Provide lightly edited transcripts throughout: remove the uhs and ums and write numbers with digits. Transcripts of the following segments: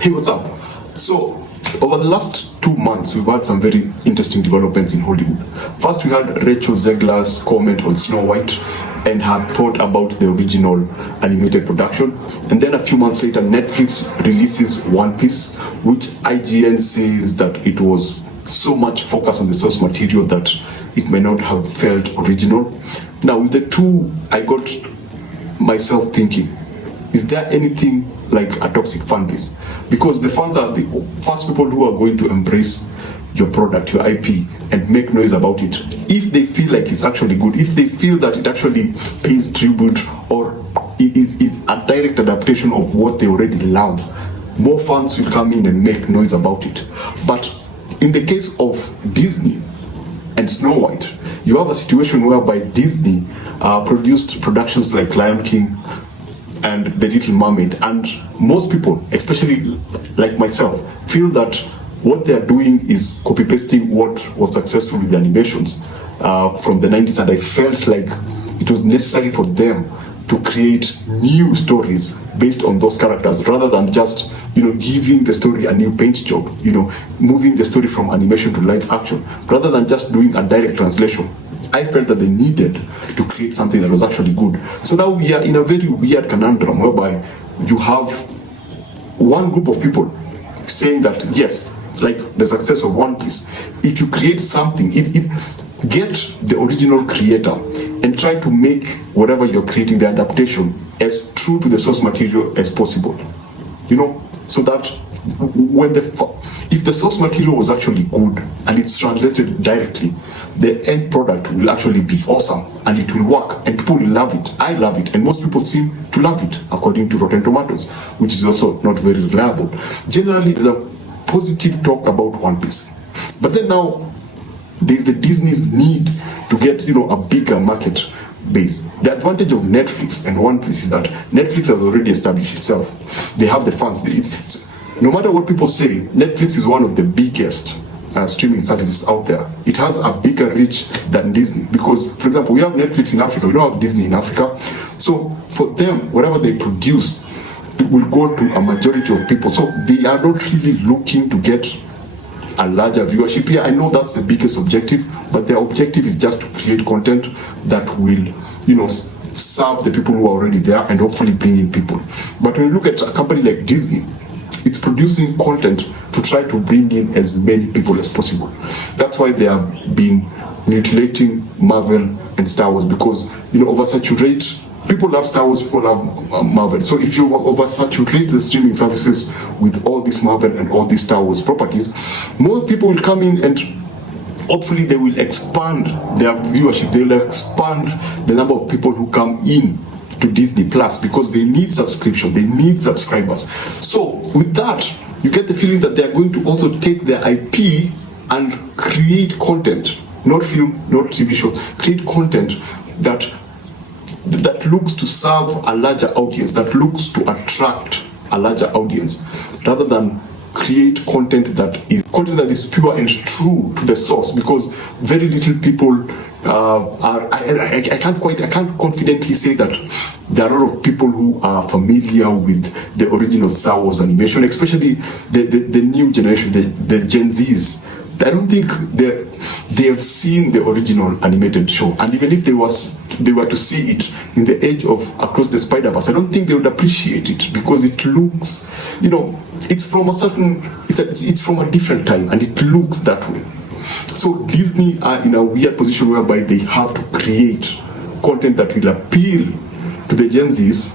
Hey, what's up? So, over the last 2 months, we've had some very interesting developments in Hollywood. First, we had Rachel Zegler's comment on Snow White and her thought about the original animated production. And then a few months later, Netflix releases Onepiece, which IGN says that it was so much focus on the source material that it may not have felt original. Now, with the two, I got myself thinking, is there anything like a toxic fan base? Because the fans are the first people who are going to embrace your product, your IP, and make noise about it. If they feel like it's actually good, if they feel that it actually pays tribute or is a direct adaptation of what they already love, more fans will come in and make noise about it. But in the case of Disney and Snow White, you have a situation whereby Disney produced productions like Lion King and The Little Mermaid, and most people, especially like myself, feel that what they are doing is copy-pasting what was successful with the animations from the 90s, and I felt like it was necessary for them to create new stories based on those characters rather than just giving the story a new paint job, moving the story from animation to live action, rather than just doing a direct translation. I felt that they needed to create something that was actually good. So now we are in a very weird conundrum whereby you have one group of people saying that yes, like the success of Onepiece, if you create something, if get the original creator and try to make whatever you're creating, the adaptation, as true to the source material as possible. So that when if the source material was actually good and it's translated directly, the end product will actually be awesome and it will work and people will love it. I love it and most people seem to love it according to Rotten Tomatoes, which is also not very reliable. Generally, there's a positive talk about Onepiece. But then now, there's the Disney's need to get a bigger market base. The advantage of Netflix and Onepiece is that Netflix has already established itself. They have the fans. No matter what people say, Netflix is one of the biggest streaming services out there. It has a bigger reach than Disney because, for example, we have Netflix in Africa, we don't have Disney in Africa. So for them, whatever they produce, it will go to a majority of people. So they are not really looking to get a larger viewership here. I know that's the biggest objective, but their objective is just to create content that will, serve the people who are already there and hopefully bring in people. But when you look at a company like Disney, it's producing content to try to bring in as many people as possible. That's why they have been mutilating Marvel and Star Wars because, oversaturate. People love Star Wars, people love Marvel. So if you oversaturate the streaming services with all this Marvel and all these Star Wars properties, more people will come in and hopefully they will expand their viewership. They will expand the number of people who come in to Disney Plus because they need subscription, they need subscribers. So with that, you get the feeling that they're going to also take their IP and create content, not film, not TV shows, create content that looks to serve a larger audience, that looks to attract a larger audience, rather than create content that is pure and true to the source, because very little people I can't confidently say that there are a lot of people who are familiar with the original Star Wars animation, especially the new generation, the Gen Zs. I don't think they have seen the original animated show, and even if they were to see it in the age of Across the Spider-Verse, I don't think they would appreciate it because it looks, it's from it's from a different time and it looks that way. So Disney are in a weird position whereby they have to create content that will appeal to the Gen Zs,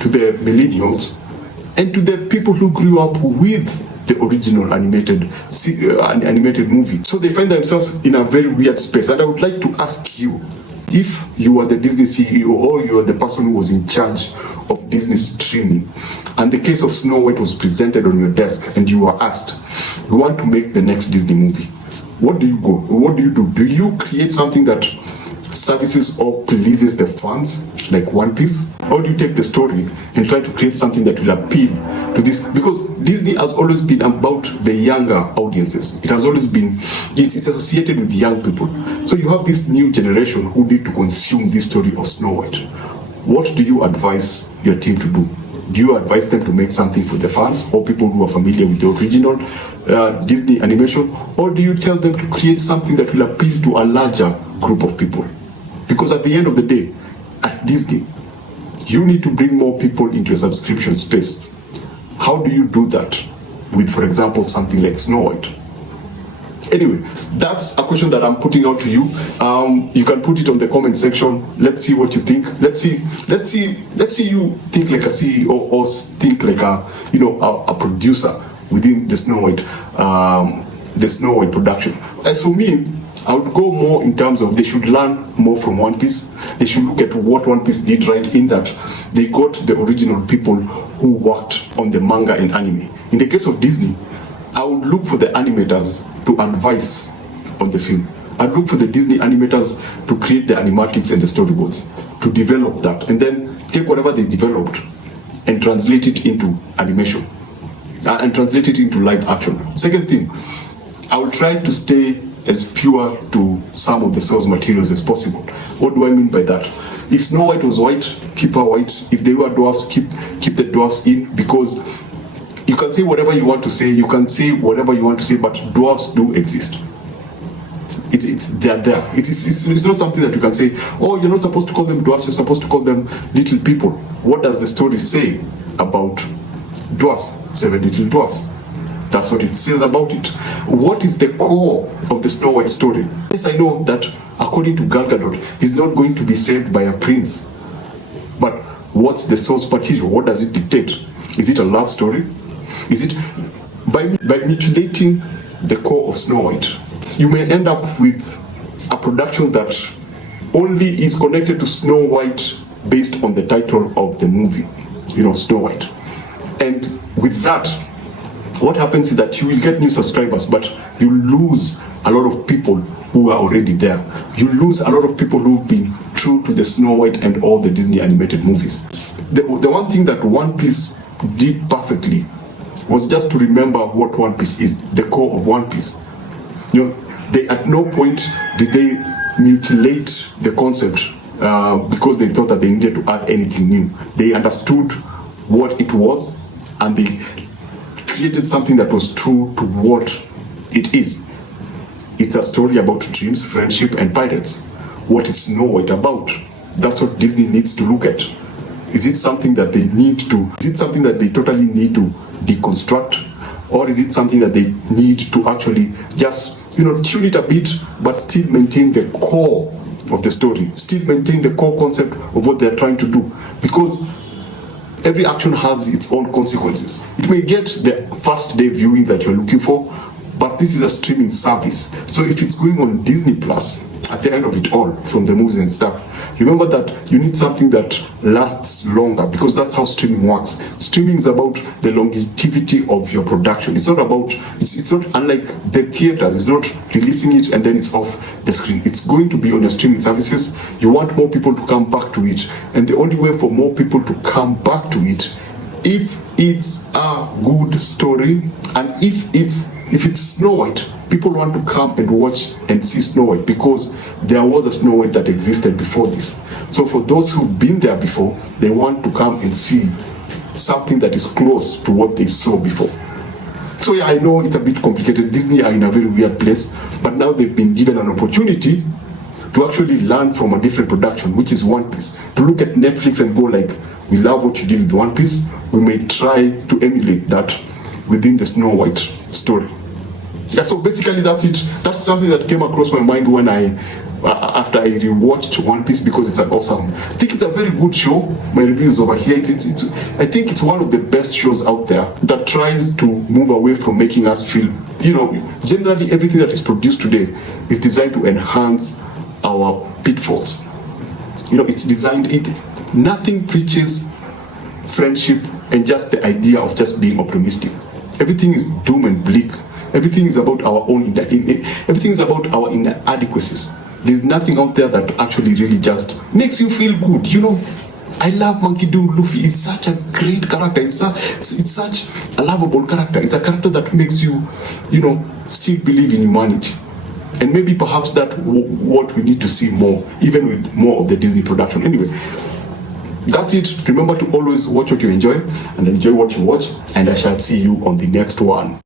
to the millennials, and to the people who grew up with the original animated movie. So they find themselves in a very weird space. And I would like to ask you, if you are the Disney CEO or you are the person who was in charge of Disney streaming, and the case of Snow White was presented on your desk and you were asked, you want to make the next Disney movie, what do you do? Do you create something that services or pleases the fans, like Onepiece? Or do you take the story and try to create something that will appeal to this? Because Disney has always been about the younger audiences. It has always been, it's associated with young people. So you have this new generation who need to consume this story of Snow White. What do you advise your team to do? Do you advise them to make something for the fans or people who are familiar with the original Disney animation, or do you tell them to create something that will appeal to a larger group of people? Because at the end of the day, at Disney, you need to bring more people into a subscription space. How do you do that with, for example, something like Snow White? Anyway, that's a question that I'm putting out to you. You can put it on the comment section. Let's see what you think. Let's see you think like a CEO or think like a producer within the Snow White production. As for me, I would go more in terms of they should learn more from One Piece. They should look at what One Piece did right, in that they got the original people who worked on the manga and anime. In the case of Disney, I would look for the animators to advise on the film. I'd look for the Disney animators to create the animatics and the storyboards, to develop that, and then take whatever they developed and translate it into animation and translate it into live action. Second thing, I will try to stay as pure to some of the source materials as possible. What do I mean by that? If Snow White was white, keep her white. If they were dwarfs, keep the dwarfs in, because you can say whatever you want to say, but dwarfs do exist. They're there. It's not something that you can say, oh, you're not supposed to call them dwarfs, you're supposed to call them little people. What does the story say about dwarfs? 7 little dwarfs. That's what it says about it. What is the core of the Snow White story? Yes, I know that according to Gal Gadot, he's not going to be saved by a prince. But what's the source material? What does it dictate? Is it a love story? Is it by mutilating the core of Snow White? You may end up with a production that only is connected to Snow White based on the title of the movie, Snow White. And with that, what happens is that you will get new subscribers, but you lose a lot of people who are already there. You lose a lot of people who've been true to the Snow White and all the Disney animated movies. The one thing that One Piece did perfectly was just to remember what One Piece is, the core of One Piece. They at no point did they mutilate the concept because they thought that they needed to add anything new. They understood what it was, and they created something that was true to what it is. It's a story about dreams, friendship, and pirates. What is Snow White about? That's what Disney needs to look at. Is it something that they totally need to deconstruct? Or is it something that they need to actually just, tune it a bit, but still maintain the core of the story, still maintain the core concept of what they're trying to do? Because every action has its own consequences. It may get the first day viewing that you're looking for, but this is a streaming service. So if it's going on Disney Plus, at the end of it all, from the movies and stuff, remember that you need something that lasts longer, because that's how streaming works. Streaming is about the longevity of your production. It's not unlike the theaters. It's not releasing it and then it's off the screen. It's going to be on your streaming services. You want more people to come back to it, and the only way for more people to come back to it, if it's a good story, and if it's Snow White, people want to come and watch and see Snow White because there was a Snow White that existed before this. So for those who've been there before, they want to come and see something that is close to what they saw before. So yeah, I know it's a bit complicated. Disney are in a very weird place, but now they've been given an opportunity to actually learn from a different production, which is One Piece. To look at Netflix and go like, we love what you did with One Piece, we may try to emulate that within the Snow White story. Yeah, so basically that's it. That's something that came across my mind when after I rewatched One Piece, because it's an awesome. I think it's a very good show. My review is over here. I think it's one of the best shows out there that tries to move away from making us feel, generally everything that is produced today is designed to enhance our pitfalls. It's designed, nothing preaches friendship and just the idea of just being optimistic. Everything is doom and bleak. Everything is about our own, everything is about our inadequacies. There's nothing out there that actually really just makes you feel good. I love Monkey D. Luffy. It's such a great character. It's such a lovable character. It's a character that makes you, still believe in humanity. And maybe perhaps that what we need to see more, even with more of the Disney production. Anyway, that's it. Remember to always watch what you enjoy and enjoy what you watch, and I shall see you on the next one.